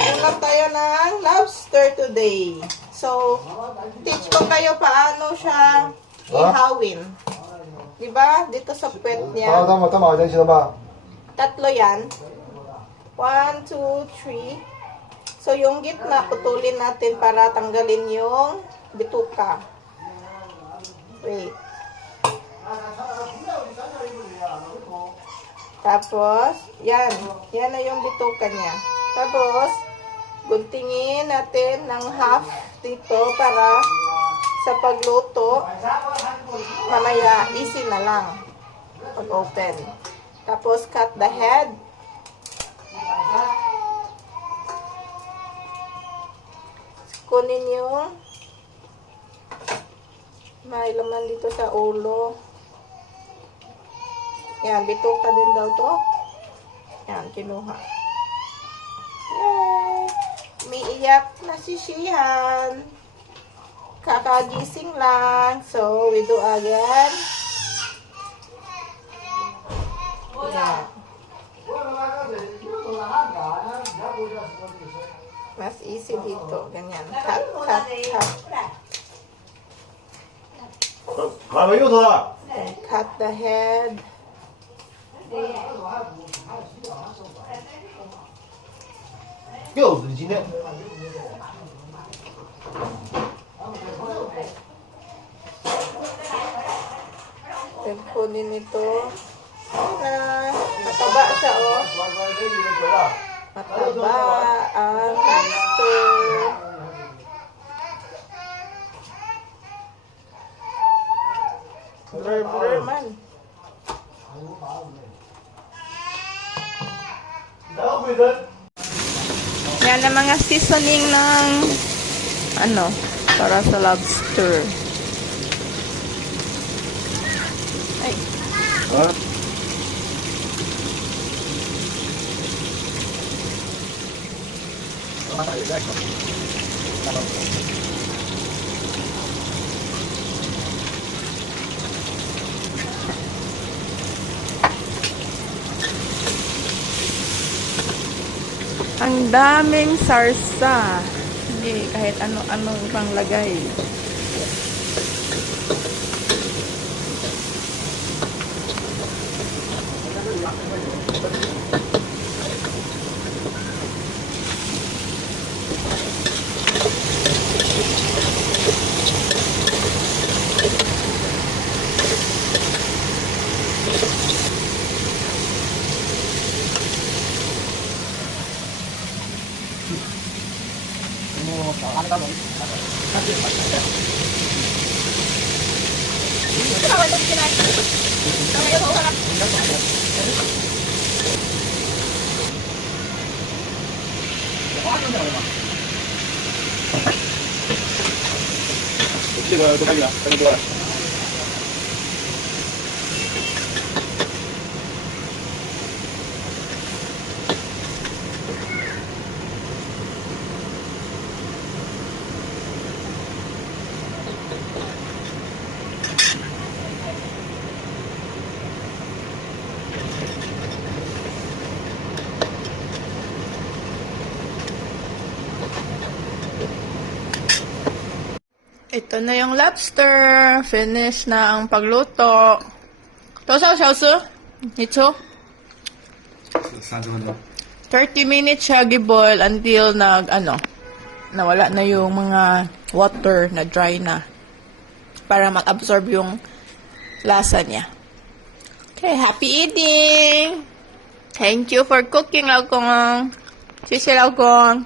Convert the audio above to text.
Mag-ulam tayo ng lobster today. So, teach ko kayo paano siya ihawin. Diba? Dito sa puwet niya. tama. Diyan sila ba? Tatlo yan. 1, 2, 3. So, yung gitna, putulin natin para tanggalin yung bituka. Wait. Tapos, yan. Yan na yung bituka niya. Tapos, guntingin natin ng half dito para sa pagluto, mamaya easy na lang pag-open. Tapos, cut the head. Kunin yung may laman dito sa ulo. Yan, bituka din daw to. Yan, kinuha. Yay! Umiiyak na si Shihan. Kakagising lang. So, we do again. Yan. Mas easy dito. Ganyan. Cut. And cut the head. Then kunin ito. Mataba siya, oh. Mataba ang lobster. Blur man. Yan ang mga seasoning ng para sa lobster. Ay. Ang daming sarsa. Hindi kahit ano-ano ibang lagay. Ito na yung lobster. Finish na ang pagluto. 多少小时? Ito? 30 minutes siya giboil until nawala na yung mga water na dry na. Para mag-absorb yung lasa niya. Okay, happy eating! Thank you for cooking, 老公. 谢谢老公.